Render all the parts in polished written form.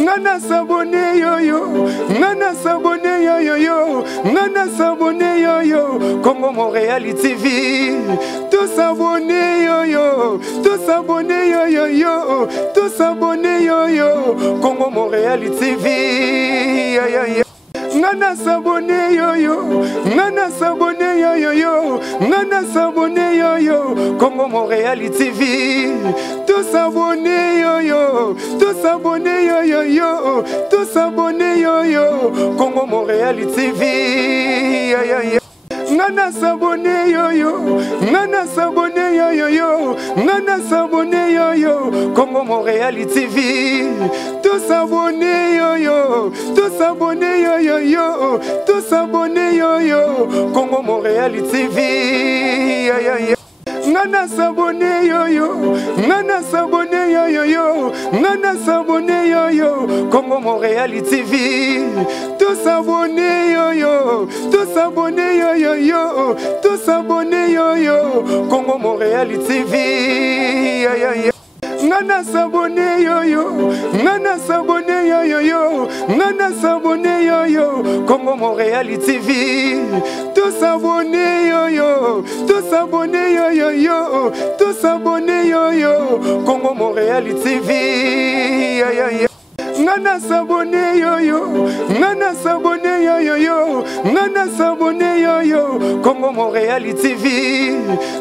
Nana sabone yo, Nana sabone yo, Nana sabone yo, Congo Montréal TV. Tout s'abonner yo, tout s'abonner yo, tout s'abonner yo, Congo Montréal TV. Nana sabone yo, Nana sabone yo, Nana sabone yo, Congo Montréal TV. Tout s'abonner yo, tout s'abonner yo, tout s'abonner yo, Congo Montréal TV. Nana sabone yo, Nana sabone yo, Nana sabone yo, Congo Montréal TV. Tout s'abonner yo, tout s'abonner yo, tout s'abonner yo, Congo Montréal TV. Nana sabone yo, Nana sabone yo, Nana sabone yo, Congo Montréal TV. Tout s'abonner yo, tout s'abonner yo, tout s'abonner yo, Congo Montréal TV. Nana sabone yo, Nana sabone yo, Nana sabone yo, Congo Montréal TV. Tout s'abonner yo, tout s'abonner yo, tout s'abonner yo, Congo Montréal TV. Nana sabone yo, Nana sabone yo, Nana sabone yo, Congo Montréal TV.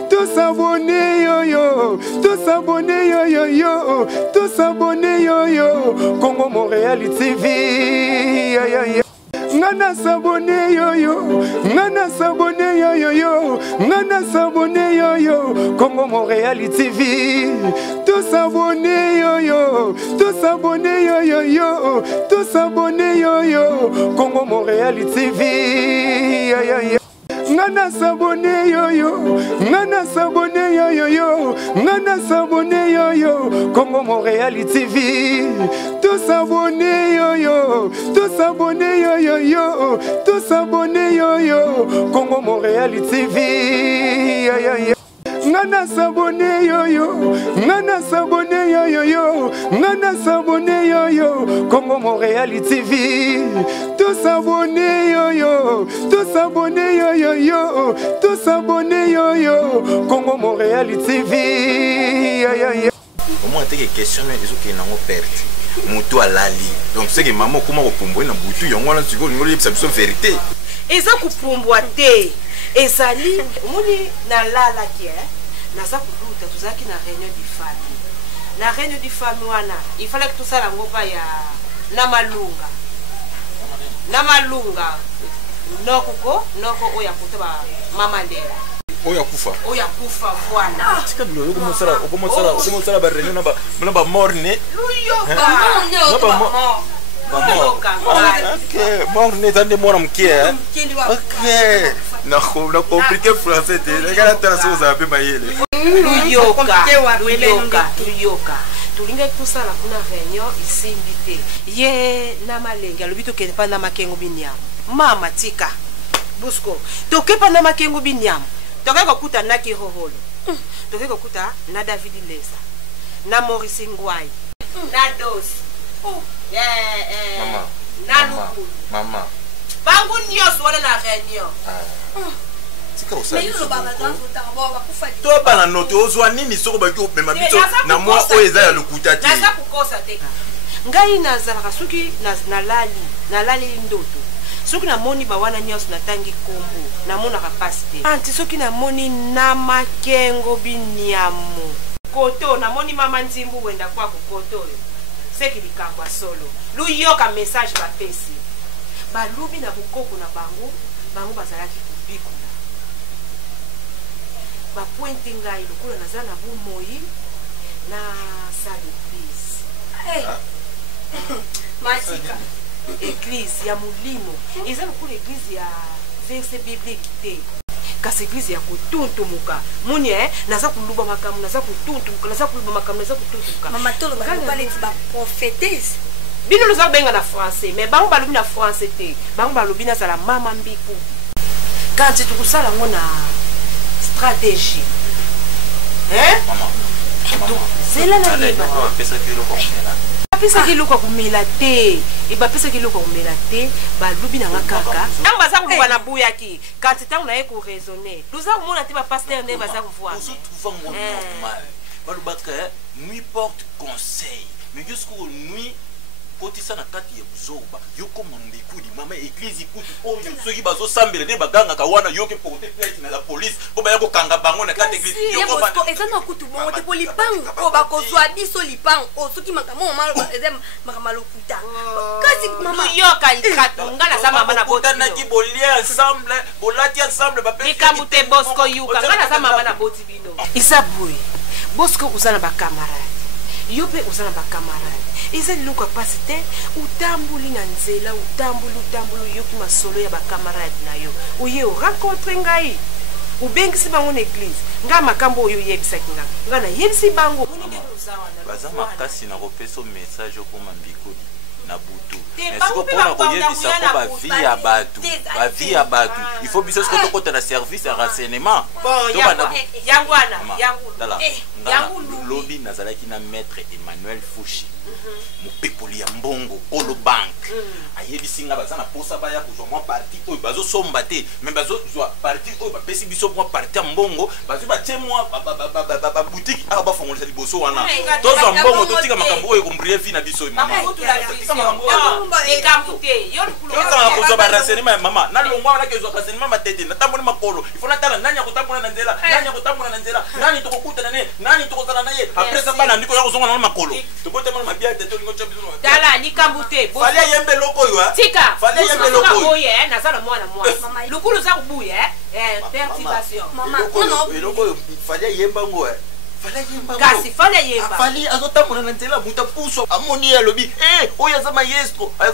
Tout s'abonner yo, tout s'abonner yo, tout s'abonner yo, Congo Montréal TV. Nana sabone yo, Nana sabone yo, Nana sabone yo, Congo Montréal TV. Tout s'abonner yo, tout s'abonner yo, tout s'abonner yo, Congo Montréal TV. Nana sabone yo, Nana sabone yo, Nana sabone yo, Congo Montréal TV. Tout s'abonner yo, tout s'abonner yo, tout s'abonner yo, Congo Montréal TV. Nana sabone yo, Nana sabone yo, Nana sabone yo, Congo Montréal TV. Tout s'abonner yo, tout s'abonner yo, tout s'abonner yo, Congo Montréal TV. Au moins, il y a des questions qui sont perdues. Moutou à Lali. Donc, c'est que maman, comment on peut dans Boutou, il y a une vérité. Et ça, pour et ça, li, mouni na la qui est. Naza kuruta tuzaki na réunion du famille. Na réunion du famille wana, il fallait que tout ça la ngopa ya Namalunga. Namalunga. Noko oya kutoba mama ndera. Oya kufa voilà. Tika bilo okomosala ba réunion na ba morne. Ok, morne tande mora mkie. Ok. Na compliqué français te. Les gars là ça vous avez mayele. Luyoka. Tulinga kusala kuna réunion ici invité. Ye na malenga lobito ke pa na makengo binyam. Mama tika. Busko. Toke pa na makengo binyam. Toke kokuta na kihoholo. Toke kokuta na David Lesa. Na Maurice Ngwai. Na Dos. Maman. Bangu nyos wana na réunion. Tika osali. To ba na note ozwa nini soko ba ki opema bito na moi oeza ya lokuta ti. Naza kukosa teka. Ngai nazala kasuki na lali ndoto. Soki na moni ba wana nyos na tangi kombo na mona kapasite. Anti soki na moni na makengo binyamu. Koto na moni mama nzimbu wenda kwa koto. Seki likangwa solo. Luyoka message ba pesi. Ba lubi na bukoko na bango bazalaki kubikuna. Ba pointe ngai lokula nazana bu moyi na salle d'église. Masika. Église ya mulimo. Eza lokula église ya verset biblique te. Kasi église ya kutuntumuka. Muni naza kuluba makamu, naza kutuntumuka, naza kuluba makamu, naza kutuntumuka. Mama tolo ba parler ba prophétesse. Bino nous avons bien en français, mais bango balobi na français te. Bango balobi na sala mama mbiku. Quand tu tout ça là on a stratégie. Hein? Maman. C'est là la libre. bapesa kiloko kumela te e bapesa kiloko kumela te balubi nanga kaka tango baza kuluba na buyaki kati tango na ye ko raisonner luza komona te ba pasteur nde baza kuvoa on se trouve normal balubaka nuit porte conseil mais jusqu'au nuit kotisa na kati ya buzoba yoko mambekudi mama église ikuti oyo soki bazo sambela ne baganga ka wana yoke porter plainte na la police po ba yako kanga bango na kati église yoko ba eza na kutu bongo te polipango ko ba ko zwa biso lipango o soki makamo malo eza makamalo kuta kasi mama yoka likato ngana za mama na boti na ki bolia ensemble bolati ensemble ba pesi likambute Bosco yuka ngana za mama na boti bino isabwe Bosco uzana ba camarade yope uzana ba camarade eza luka pasi te utambuli na nzela utambulu yoki masolo ya ba camarade na yo uye o rencontre ngai ubengisi bango na église nga makambo oyo yebisaki nga na yebisi bango baza makasi na kopesa message okoma mbikodi na butu siko mpona koyebisa ko bavie ya batu il faut biso siko tokota na service ya renseignement yangu lobi nazalaki na maître Emmanuel Fouchi mopepoli ya mbongo Polo Bank ayebisi nga baza na posa baya kozwa mwa parti oyo bazosomba te me bazozwa parti oyo bapesi biso mwa parti ya mbongo bazwi batie mwa baboutique awa bafongolisa liboso wana tozwa mbongo totika makambo oyo ekombrie vi na biso kozwa barenseignement ya mama nalongwa wanaki ezwa renseignement matete natamboli makolo ifo natala nani ya kotambola na nzela nani tokokutana ne nani tokozala na ye apres sa bana ndiko ya kozonga na makolo tobotema na biate tolingo cha biso dala likambute fali yembe loko yo tika fali yembe loko yo ye nazala mwana lukulu za kubuya perturbation mama loko yo fali yemba ngo kasi fali yemba fali azotambola na nzela buta puso amoni ya lobi oyo azama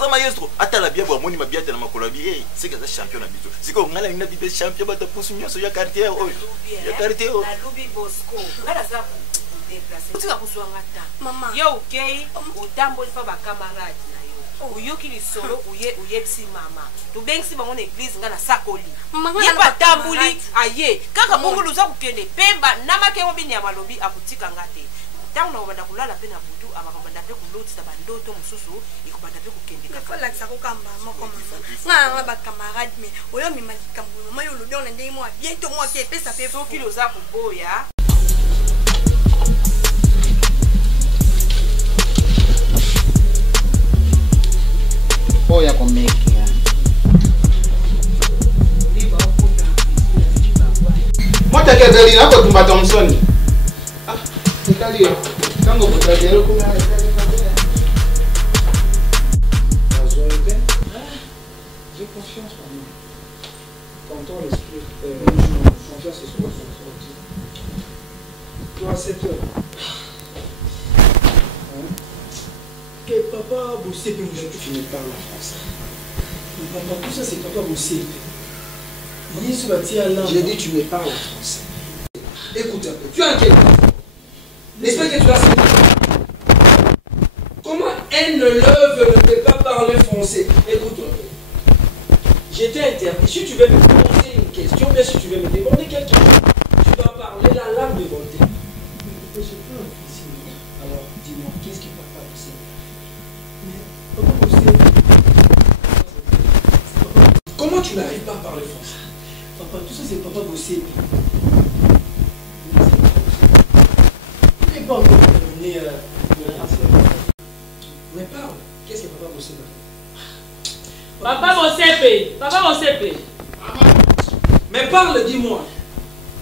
maestro atala biabo amoni mabiate na makolo bi sika za champion na biso siko ngala ina bibe champion bata puso nyoso ya quartier oyo la lobi Bosco ngala za utika kuswanga ta mama yo ukei utamboli pa ba camarade na yo uyoki lisolo uyebisi mama tubengisi bango na église nga na sakoli yeba tambuli aye kaka bongo luza kukende pemba na makengo bini ya malobi akutika ngate tango na banda kulala pe na butu abakabanda pe kulotisa bandoto mususu ikubanda pe kukende kaka la tsako kamba moko mama nga ba camarade mais oyo mimalika mbulo mayo lobi on ndenge moi bientôt moi qui pesa pe soki luza kuboya oya komekea mota ke dali na ko tumba Thompson ikali kango kutajero kuna j'ai confiance en lui quand on l'explique confiance en soi toi c'est toi que papa Bossé peut nous dire que tu me parles en français. Mais papa, tout ça c'est papa Bossé. J'ai dit tu me parles en français. Écoute un peu, tu es en quel cas? N'est-ce pas que tu as cette... Comment un élève ne peut pas parler français? Écoute un peu. J'étais interdit. Si tu veux me poser une question, bien si tu veux me demander quelque chose, tu dois parler la langue de volonté. Mais je peux un français. Alors dis-moi, qu'est-ce que papa Bossé? Comment tu n'arrives pas à parler français? Papa, tout ça c'est papa Bossé. Il n'est pas encore terminé de la race. Mais parle, qu'est-ce que papa Bossé va faire? Papa Bossé. Mais parle, dis-moi.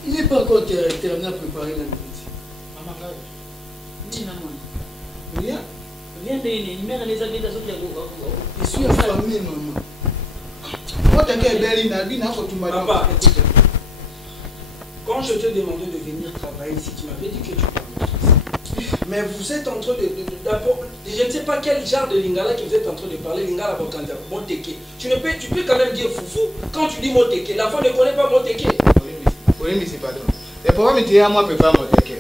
il n'est pas encore terminé à préparer la nourriture. Maman, dis maman. Rien. Viens de mère les amis d'Azok. Je suis en famille, maman. Papa, écoute. quand je te demandais de venir travailler ici, tu m'avais dit que tu parlais français. Mais vous êtes en train d'abord, je ne sais pas quel genre de lingala que vous êtes en train de parler, lingala bokanda, moteke. Tu peux quand même dire foufou quand tu dis moteke. L'enfant ne connaît pas moteke. Oui, mais c'est pardon. Le programme était à moi prépare moteke.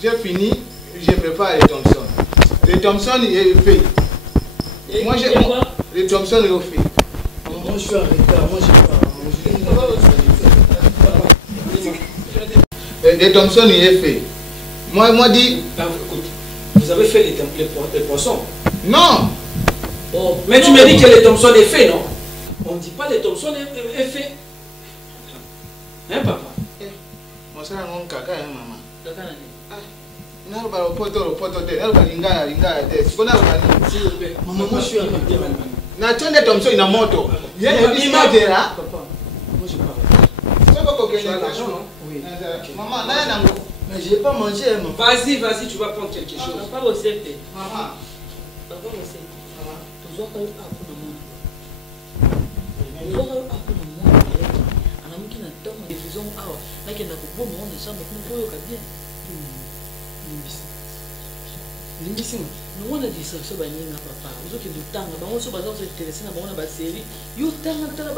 J'ai fini, je prépare les Thompson. Les Thompson est fait. Et moi j'ai les Thompson est fait. Moi je suis en retard, moi je pas. Les Thompson est fait. Moi dit. Écoute, vous avez fait les poissons. Non. Oh, Mais tu me dis que les Thompson est fait, non? On ne dit pas les Thompson est fait. Hein, papa? Mon frère, mon caca, maman. Kaka nani? Naruba lopoto te, naruba lingala te. Sikona ruba. S'il vous plaît. Maman, moi je suis avec toi. Na chonde Thompson ina moto. Yeye bisimagera. Papa, moi je parle. Soko kokene. Tu as l'argent, non? Oui. Maman, naya nango. Mais j'ai pas mangé, maman. Vas-y, tu vas prendre quelque chose. Papa Osepe. Maman. Papa Osepe. Tozoka yo ako na mwana. Tozoka yo ako na mwana. Anamuki na ntango diffusion awa. Nakenda koboma na chambre kuna koyoka bien. Limbisi mo. Nongona distraction baninga papa. Ozokende otanga bango so baza kointéressé na bango na basérie. Yo tanga tala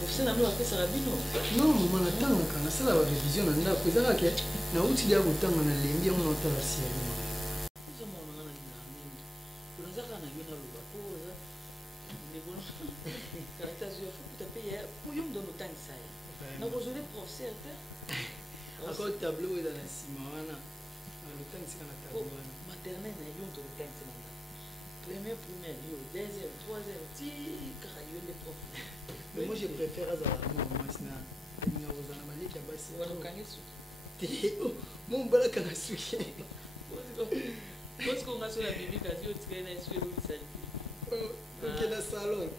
professeur na bino bapesaka bino. Non, maman, natangaka nasala ba révision na ndako ezalaka ke nauti lia kotanga na lembi yango naotala série. Encore tableau dans la simana. Le temps c'est na tableau. Maternelle na yo to temps na. Première, yo, deuxième, troisième, ti karayo les profs. Mais moi je préfère à la maman sina. Alinga ozana maliki basi. Wana kangesu. Mon bala kana suki. Parce qu'on a sur la bibi kasi yo tikena isu yo misali. OK na salon.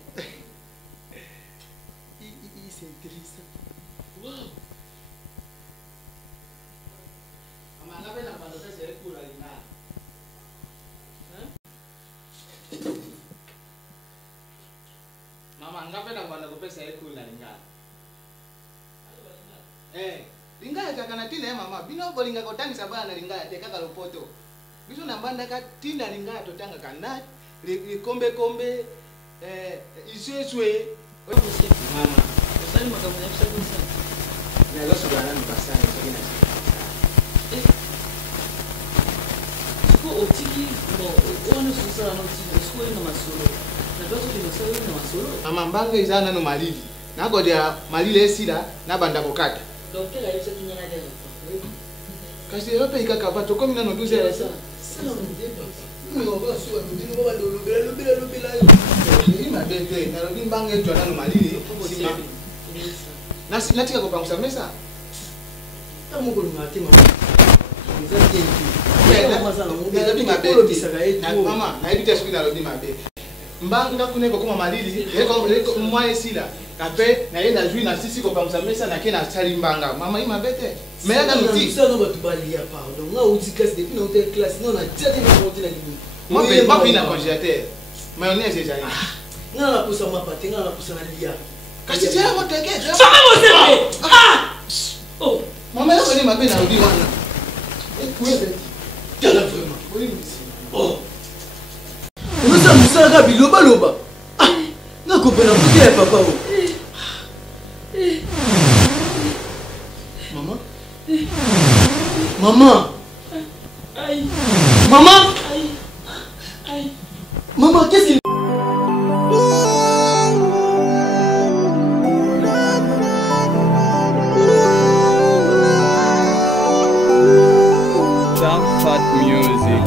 C'est intéressant. Wow. Mama, ngapenda kwenda kupesa ekulu na lingala. Lingala chakana tina mama, bino bolinga kotangisa bana lingala tekaka lopoto. Biso na mbanda ka tina lingala totanga kana likombe kombe isweswe. Wewe usikie mama. Usali makambo ya pesa kusa. Na loso bana mbasana kina. Siko otiki no ono susala no tiki siko ina masolo. Na bato de masolo ina masolo. Mama mbanga izana no malili. Nako dia malili esila na banda kokata. Donc quelle est cette nyana de Kasi yope ikakava toko mina no 12 heures. Ça on dit on va sur nous dit on va le là. Ni mabete na lobi mbanga etu na no malili. Nasi natika kopangisa mesa. Tamu ko mate mama. Nzaki mama na ebite suki na lobi mabe mbanga kuneko koma malili eko mwa esila kape na yenda jui na sisi kopangisa mesa na kena sali mbanga mama ima bete mais na nuti ça no batu bali ya pardon nga uti classe depuis na hotel classe non na tete na monter na libu moi pas na congélateur mayonnaise déjà nga na posa ma pate nga na posa na lia kasi tia moteke Papa Osepe. Ah! Oh, mama yako ni mabe na lobi wana vraiment. Oh. Nous sommes ça biloba loba. Ah, na kopena kutia papa o. Maman. Maman. aïe. Maman. Aïe. Aïe. Maman, qu'est-ce qu'il Fat music.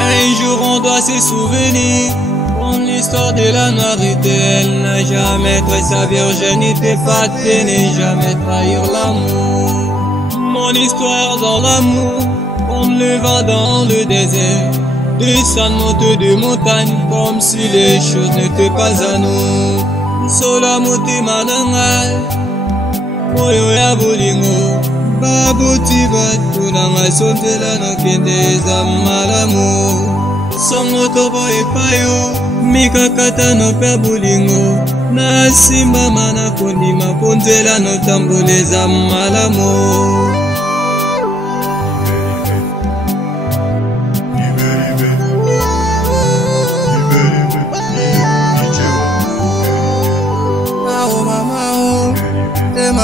Un jour on doit se souvenir, comme l'histoire de la noirité. Elle n'a jamais trahi sa virginité, Fat n'est jamais trahir l'amour. Mon histoire dans l'amour, comme le vent dans le désert. Descendre de montagne, comme si les choses n'étaient pas à nous. Sola motema nangai, oyo ya bolingo. Baboti batu nanga sondela nokende za malamu. Songo tobo epayo, mikakata no pe bolingo. Na simba mana kondima ponzela no tambole za malamu.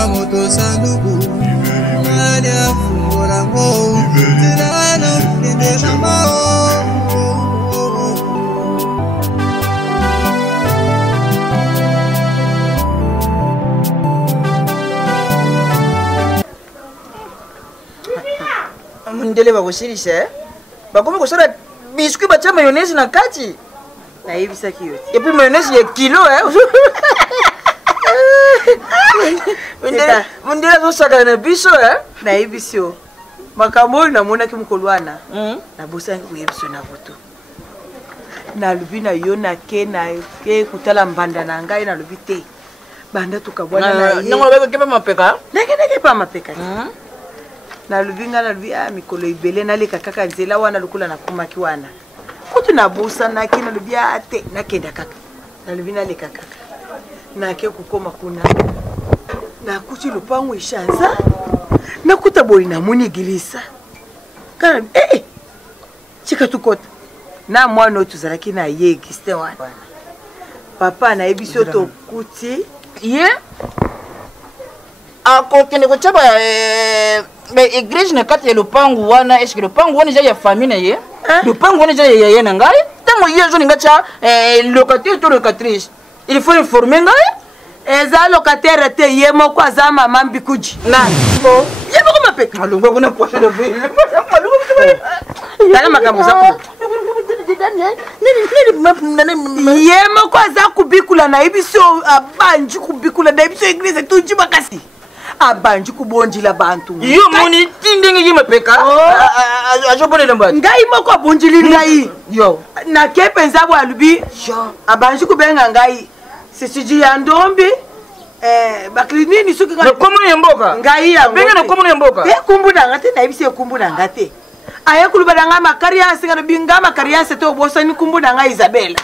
Moto sanduku, ngali afungola ngo, mbele bakoshilisha bakomi kosala biscuit batia mayonnaise na kati nayebisaki yo et puis mayonnaise ya kilo mundela azosakana na biso nayebisi yo makambo oyo namonaki mokolo wana nabosanaki koyebiso na voto nalobi na yo nake kotala mbanda na ngai nalobi te banda tukabwana na ye mapeka nakendaki pa mapeka nalobi ngai nalobi mikolo ebele naleka kaka nzela wana lokola nakomaki wana kutu nabosanaki nalobi te nakenda kaka nalobi naleka kaka nake kokoma kuna nakuti lopango eshanza nakuta boyi namoni egilisa kana chika tukota na mwana oyo tozalaki na ye Augustin wana papa nayebi so tokuti ye akokende kotia baeglise na kati ya lopango wana eske lopango wana eza ya famille na ye lopango wana eza ya ye na ngai ntango ye azolinga tia locataire to locatrice il faut informer ngai eza locataire te ye moko aza mama mbikuji nani ye moko mapeka malungu kuna poche de ville tala makambo za ye moko aza kubikula na yebiso abanji kubikula na yebiso eglise tunji makasi abanji kubondila bantu yo moni tindenge ye mapeka ajobonela mbati ngai moko abondili ngai yo na kepenza bwa lubi abanji kubenga ngai sisiji ya ndombi baklinini suki ngai komo ya mboka ngai ya benga na komo ya mboka kumbuda ngate na yebiso kumbuda ngate aye kulubada nga makarianse ngana binga makarianse to bosani kumbuda nga Isabella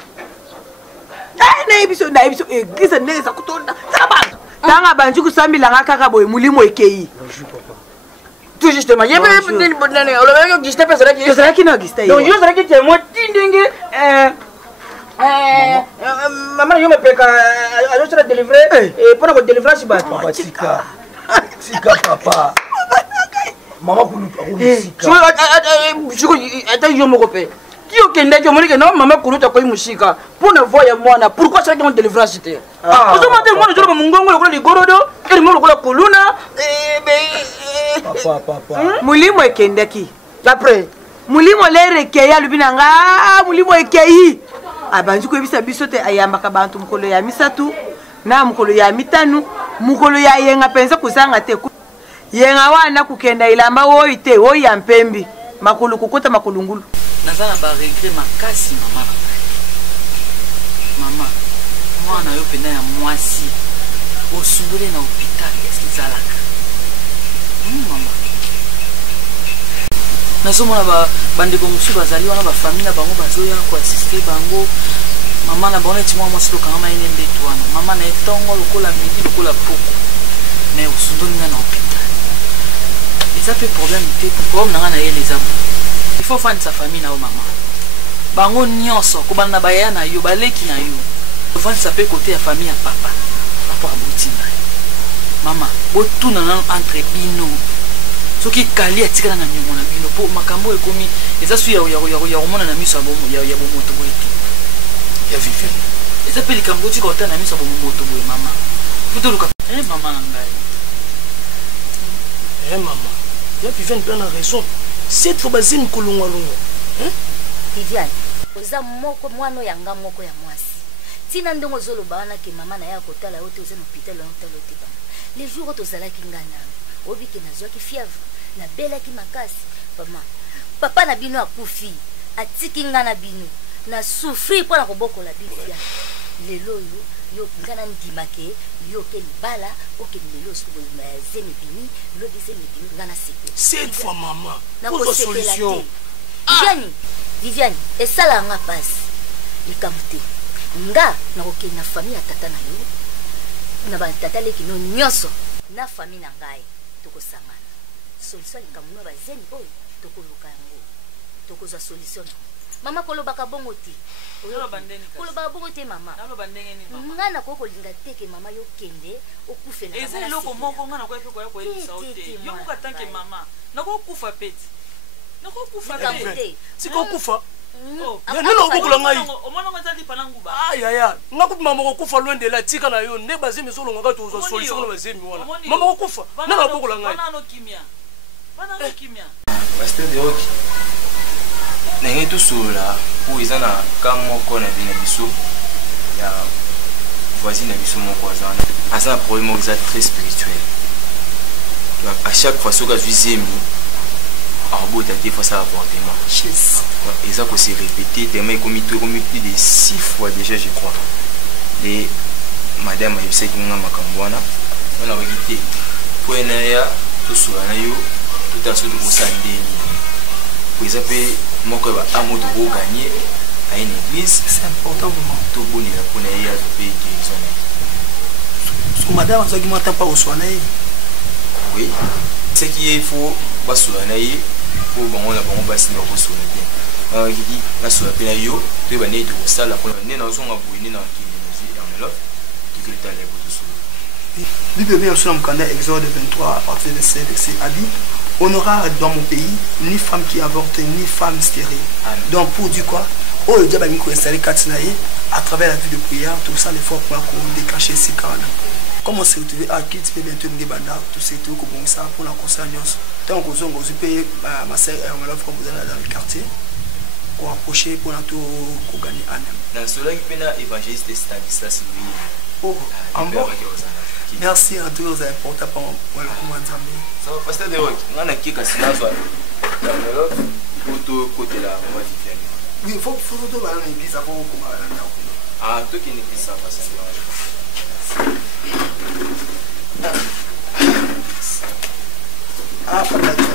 na yebiso eglise neza kutonda sabantu tanga banji kusambila nga kaka boye mulimo ekei tout justement yebe nini bonane olobeka Augustin pesaraki pesaraki na Augustin donc yo saraki te mo tindenge mama yo mepeka ajo sera délivrer et pour ko délivrer si ba tika papa mama kuluta kumusika siko ata yo moko pe ki okende ke monike no mama kuluta ko musika pour ne voir mwana pourquoi ça qu'on délivrance te ozo mate mwana joro mungongo lokolo ligorodo eri mo lokolo kuluna papa mulimo ekendaki après mulimo lerekeya lubinanga mulimo ekei abanji ko ebisa biso te ayambaka bantu mukolo ya misatu na mukolo ya mitanu mukolo ya yenga penza kusanga te yenga wana kukenda ilamba woyi te woyi ya mpembi makulu kukuta makulungulu naza na baregret makasi mama na ngai mama mwana yo pena ya mwasi osundole na hôpital eske ezalaka mama nazomona bandeko mosusu bazali wana bafamille na bango bazoya koasiste bango mama na bango neti mwa mwasi lokangama ene mbeto wana mama na etongo lokola midi lokola poko mais osundoli nga na hôpital eza mpe problème te problème na nga na ye eza bo il faut ofandisa famille na yo mama bango nyonso kobanda na bayaya na yo baleki na yo ofandisa mpe kote ya famille ya papa rapport aboti na yo mama botuna nano entre bino soki kali atikala na nyongo na bino mpo makambo ekomi eza su ya komona na miso ya bomoto boye te ya vivien eza mpe likambo otika ota na miso ya bomoto boye mama futoluka mama na ngai mama ya vivien mpe na raison cette fois bazini kolongwalongwa Viviane oza moko mwana yanga moko ya mwasi tina ndongo zoloba wana ke mama na ya kotala yo te oza na hôpital na hôpital te bana les jours tozalaki ngana obike nazwaki fièvre na belaki makasi papa na bino akufi atiki nga na bino na souffrir mpona kobokola bifia lelo yo ngana ndimake yo ke libala okende lelo zemi bini lobi zemi bini ngana sepe cette fois mama pour solution Viviane esala nga pasi likambo te nga nakokende na famille ya tata na yo na batata leki no nyonso na famille na ngai tokosangana solution likambo no bazeni oyo tokoluka yango tokozwa solution mama kolobaka bongo te kolobaka bongo te mama nga nakoki kolinga teke mama yo kende okufe na eza eloko moko nga nakoki mpe koya koyebisa o te yo moko atanke mama nakokufa peti nakokufa te sikokufa neno okukula ngai omonango eza lipa na nguba ayaya nga kupi mama kokufa loin de la tika na yo nde bazemi ezolonga kati ozwa solution na bazemi wana mama kokufa nano okukula ngai banano kimia Pasteur de Rock. N'ayez tout seul là. Pour ils en a quand mon corps n'a bien biso. Il y a voisin n'a biso mon cousin. À ça un problème très spirituel. Donc à chaque fois que je suis aimé, en bout de fois ça va avortement. Et ça qu'on s'est répété, tellement commis plus de 6 fois déjà je crois. Et madame a eu ça qui m'a macambouana. On a quitté. Pour un aïe, tout sur un aïe, tout à ce que vous savez. Pour les appeler, mon corps va à mot de gagner à une église. C'est important pour moi. Tout bon est pour l'aïe à payer guérison. Parce que madame, ça qui m'entend pas au soigner. Oui. Ce qui est faux, pas sur un aïe, pour bon, on a bon, on va signer au soigner bien. Il dit, la sur la peine yo, tu vas naître au salle, pour la nez dans son aboué, dans qui est en l'offre, qui est allé pour tout ça. Bible bien sur le canal Exode 23 à partir de 7 versets a dit on n'aura dans mon pays ni femme qui avorte ni femme stérile. Donc pour dire quoi? Oh le diable a mis qu'on installé Katsinaï à travers la vie de prière, tout ça l'effort pour décacher ces cas là. Comme on s'est retrouvé à qui tu peux bientôt me banda, tout c'est tout comme ça pour la conscience. Tant qu'on se paye ma sœur on l'offre comme vous allez dans le quartier pour approcher pour la tout pour gagner un homme. Dans cela qui peut évangéliste Stanislas lui. Oh en bon. Merci à tous les importants pour le commandement. Ça va passer de rock. On a qui casse la soirée. Dans le côté là, on va dire. Oui, il faut tout dans l'église avant qu'on va là. Ah, tout qui n'est pas ça passe. Ah, pas d'accord.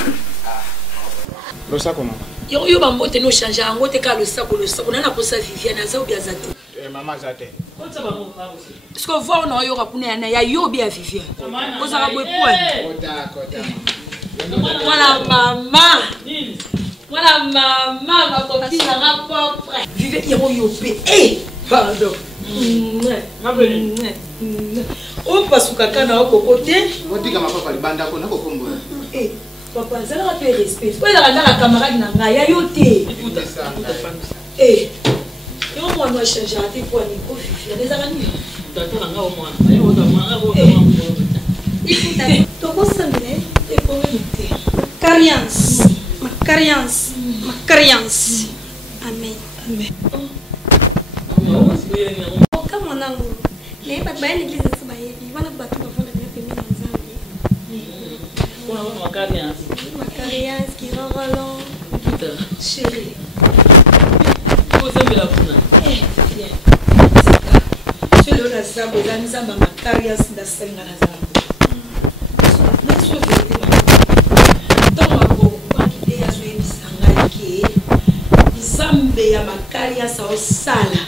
Le sac comment? Yo bambote no changer ango te ka le sac on a posa Viviane aza ou bien zate. Maman zate. Parce que voir non yo kapuna na ya yo bien Viviane. Posa ka boy point. Voilà maman. Voilà maman ma copine na rapport frère. Viviane yo pe. Eh, pardon. On passe au caca na côté. On dit que ma papa libanda ko na ko kombo. Eh. Papa, ça n'a pas de respect. Pourquoi il a la camarade n'a rien yoté? Eh, et au moins, moi, j'ai raté pour un micro. Il y a des araignées. D'accord, on a au moins. Il faut t'aller. Tu peux s'amener et pour éviter. Carriance. Ma carriance. Ma carriance. Amen. Amen. Oh, comme on a un goût. Les pas de bain l'église de ce bail. Ils vont le battre au fond de la famille dans Macarias qui va volant. Chérie. Vous aimez la pouna? Eh, viens. Je le laisse vous allez nous avoir Macarias dans ce nga nazambo. N'est-ce pas vérité maman? Tant ma go, quand il est à jouer bisanga qui Zambe ya Macarias au sala.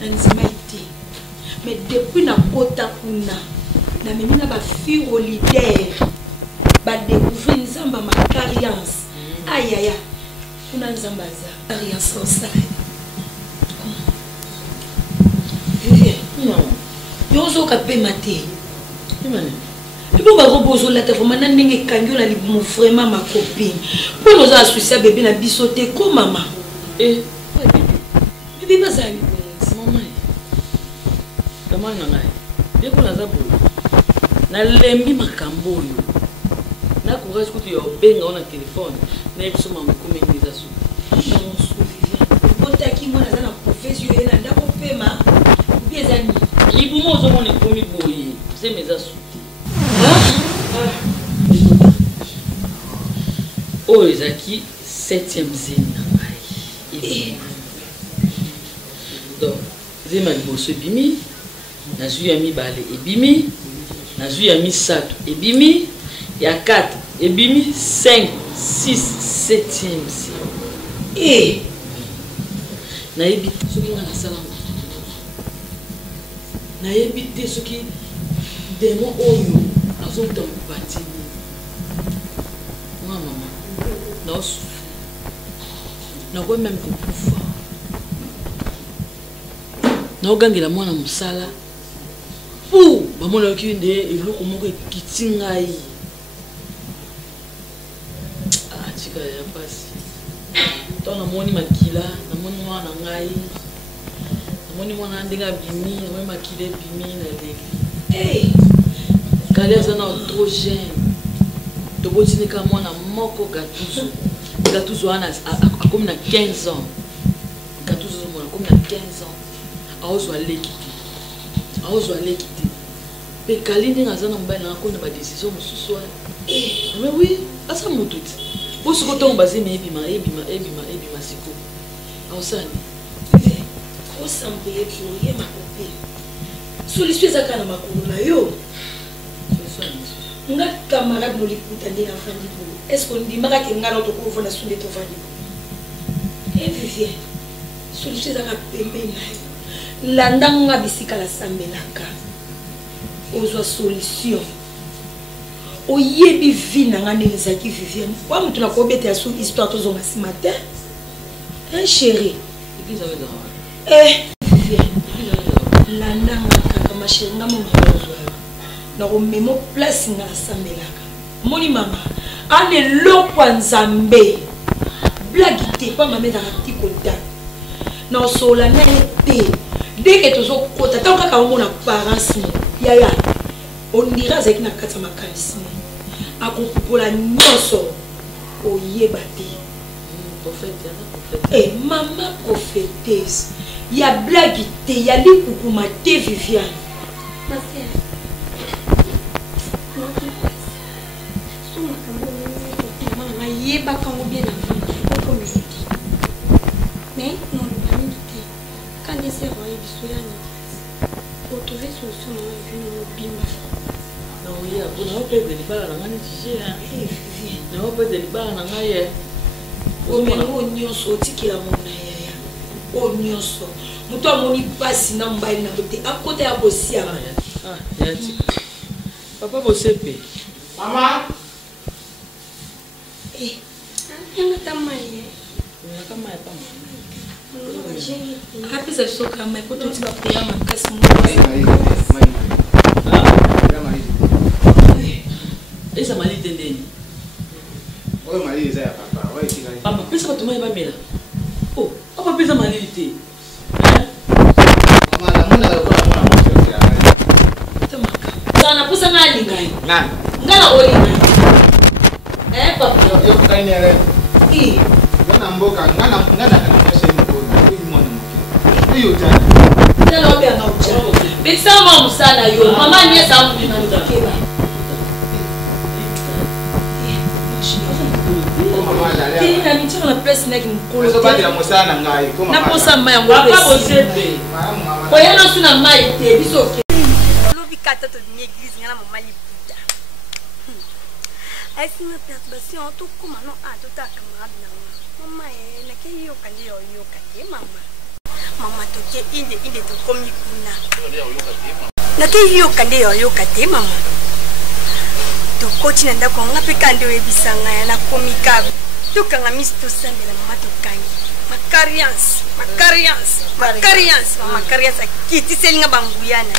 Nanzimaiti. Mais depuis na kota kuna, na mimi na ba fille au leader. Ba découvrir nzamba Macarias. Aïe aïe. Kuna nzamba za Macarias au sala. Non. Yozo kapé maté. Tu peux pas reposer la tête vraiment n'engue kanyo na libu vraiment ma copine. Pour nous associer bébé na bisoté ko maman. Eh. Bébé bazali maman. Comment na ngai? Biko na zabu. Na lembi makambo yo. Na courage ko tu yo benga on téléphone. Na biso maman ko mengiza su. Na musu Viviane. Botaki mwana za na profession ena ndako pema. Biezani. Libu mo zo mona ko mi boyi. C'est mes asous. Oh, Ezaki, 7e zéna. Donc, Zema Liboso Bimi, Nazu Yami Bale et Bimi, Nazu Yami Sato et Bimi, il y a 4 et Bimi, 5, 6, 7e zéna. Et Naïbite, ce qui est dans la salle. Naïbite, ce qui est démon Oyo. Nous sommes partis. Moi, maman, nous sommes même pour pouvoir. Nous avons gagné moi dans mon sala. Pour maman, nous avons eu des gens qui sont là. Ah, tu vois, il y a pas si. Tant que moi, je suis là, je suis là, je suis là, je suis là, je suis là. Hey! Quand les gens sont trop jeunes, tu peux dire que moi, je suis moko gatuzo. Gattuso a comme 15 ans. Gattuso a comme 15 ans. A osé aller quitter. A osé aller quitter. Mais Kalindi a une décision. Mais oui, à ça me doute. Pour ce que basé, mais ebima. Siko. Ausani. Au sambe pour y ma copine. Solution za kana makulu na yo. Nga camarade no likuta ndi na fandi bo. Est-ce qu'on dit maka ke ngalo to ko fona sunde to fandi bo. Et Vivienne. Solution za ka pembe na. Landa nga bisika la sambelaka. Ozo solution. Oyebi vina nga nezaki Vivienne. Wa mutu na ko bete ya sou histoire to zonga si matin. Un chéri. Vivienne. Landa nga kaka ma chéri nga mo ngozo. Na ko memo place nga sambelaka. Moni mama. Ane lokwa nzambe. Blagite pa mame da tiko da. Na sola na ete. Dès que tu as côté tant que on a parents yaya on dira avec na kata makanisi pour la nyonso oyebate prophète et maman prophétesse ya blague te ya likukuma te Viviane ma sœur maman yeba kango bien comme je dis mais non le bani te quand les sœurs pour trouver solution dans une bimba. Non, oui, on a pas de débat dans la tige. On a pas de débat dans la ye. O mengo nyonso tikila mona yaya. O nyonso. Muto amoni pasi na mbali na bote. A côté ya bosia. Ah, ya tika. Papa bosepe. Maman. Yanga tamaye. Yanga tamaye pa. Hapisa soka mai ko tuti ba ya makasi mu. Esa mali tendeni. Oye mali eza ya papa, oye tika. Papa pesa ba tumai ba mela. Oh, papa pesa mali te. Mama la mona ko na mo ya. Tamaka. Sana pusa ngali ngai. Nani? Ngala oli ngai. Papa. Yo kai ni ale. Ngana mboka ngana kana sheni ko. Yo jana. Telo bia na ucha. Bitsa mama musana yo. Mama nyesa mbi na ndakeba. Kina michana na press neck mkolo. So bati la musana ngai ko mama. Na posa maya ngo. Papa bosepe. Ko yana suna mai te bisoke. Lobi kata to ni église ngana mama liputa. Ai sina perturbation to kuma no to ta camarade na mama na ke yo kanje yo kate mama. Mama toke inde to komi kuna. Na ke yo kande yo kate mama. To coach na ndako ngapi kande we bisanga na komi ka. To kanga misto sambe na mama to kangi. Makarians kiti selinga banguyana.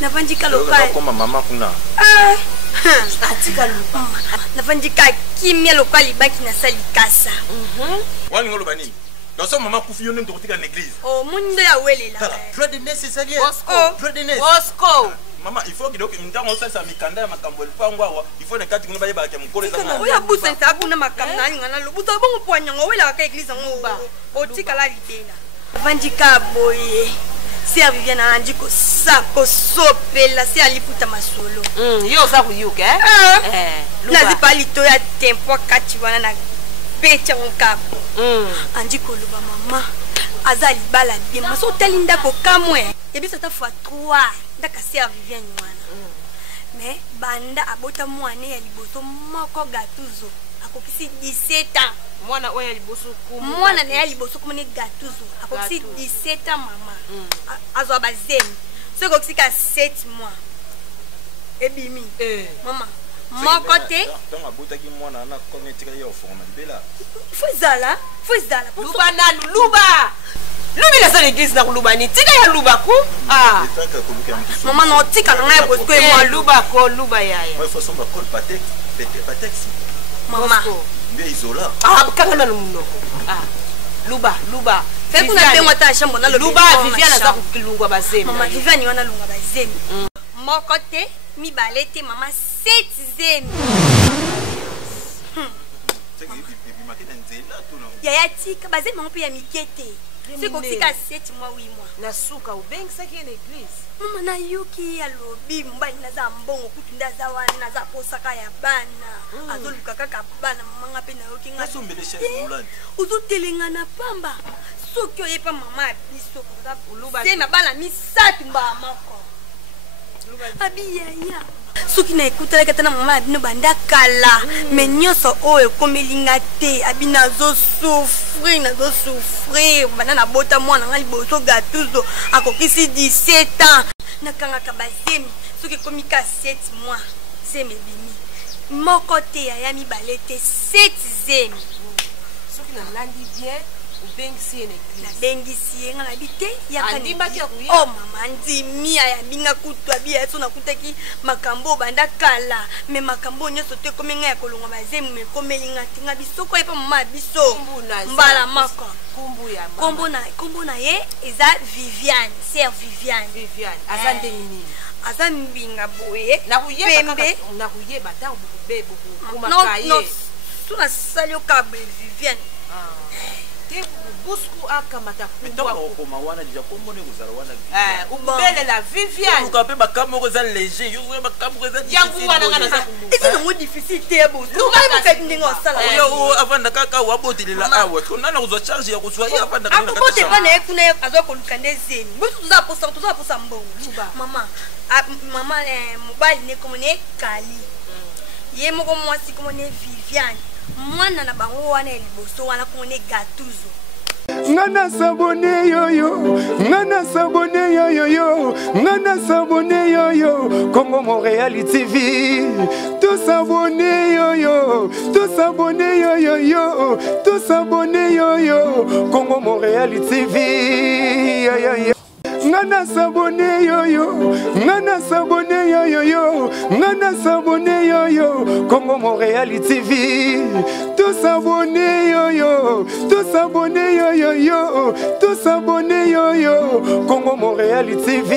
Na vanjika lokal. Koma mama kuna. Atika lupa. Na vanjika kimia lokali baki na sali kasa. Wani ngolo banini? Dans ce moment, Koufi Yonem doit être en église. Oh, monde ya wele là. Droit de nez, c'est ça. Droit de nez. Bosco. Maman, il faut que donc m'tamo ça mikanda ya makambo lipangwa. Il faut nekati kuna baye ba ke mukole za. Oya busa ntabu na makamna ngana lo. Buta bongo poanya ngowela ka église ngo. Otika la litena. Vandika boye. Si Viviane andiko sako sopela si aliputa masolo. Yo za kuyuke Nazi palito ya tempo kati wana na pecha ngkapo. Andiko luba mama. Azali bala bien. Maso telinda ko kamwe. Ebisa ta fois 3 ndaka si Viviane wana. Mais banda abota mwane ya liboso moko Gattuso. Akokisi 17 ans. Mwana oya liboso kumu. Mwana na ya liboso kumu ni Gattuso. Akokisi 17 ans mama. Azo bazem. Ce kokisi ka 7 mois. Ebimi. Mama. Mon côté. Tant abota ki mwana na konetika yo forma bela. Fuzala. Luba nanu luba. Lubi la sala église na luba ni tika ya luba ku. Maman no tika na ngai bosko e moi luba ko luba yaya. Moi faut somba col patek, patek. Mama. Bien isola. Kanga na munoko. Luba. Fait kuna bengwa ta chambo na luba Viviane za kukilungwa bazemi. Mama Viviane wana lunga bazemi. Mon côté mi balete mama 7 zemi. yaya tika bazemi yango mpe ya mike te soki otika 7 mois 8 mois nasuka obengisaki ye na eglise mama nayoki alobi mobali naza mbongo kutu nde aza wana naza posaka ya bana azoluka kaka bana mamanga mpe nayoki nga ozotelenga na pamba soki oyepa mama ya biso sema bana 3 mbala moko abiyaya soki na ekutalaki ata na mama ya bino banda kala me nyonso oyo ekomelinga te abi nazosouffrir banda nabota mwana nga liboso gatuzo akokisi 17 ans nakangaka bazemi soki ekomi ka 7 mois zemi ebimi moko te yaya mibale te 7 zemi soki nalandi bien obengisi ye na eglise nabengisi ye nga nabi te andimaki akuya o mama ndimi ayambinga kutu abiya so nakutaki makambo oyo banda kala me makambo nyonso te ekomi nga ya kolonga bazemi me ekomelinga te nga bisoko epa mama ya biso mbala moko kombo na ye eza Viviane sœur Viviane aza ndenge nini aza mbinga boye pembe nakuyeba ntango bokumaka ye tunasali okaba Viviane busku akamata okoma wana deja kombone kozala wana ubelela Viviane mpe makambo oko eza léger yozoya makambo oko eza yango wana nga naza eza nango difficile te ya bosomokai ndenge osala oyo avanda kaka wabotelela awa nana kozwa charge ya kozwa ye avandaka akobote mpa na ye kuna azwa koluka nde zemi biso tozala posa mbongo mama mobali ne komona ye Kali ye moko mwasi komona ye Viviane mwana na bango wana ya liboso wana komona ye Gatuzo ngana sabone yoyo ngana sabone yoyo ngana sabone yoyo Congo Montréal TV tout sabone yoyo tout sabone yoyo tout sabone yoyo Congo Montréal TV ngana sabone yoyo ngana sabone yoyo ngana sabone yoyo Congo Montréal TV tout sabone yoyo tout sabone yoyo tout sabone yoyo Congo Montréal TV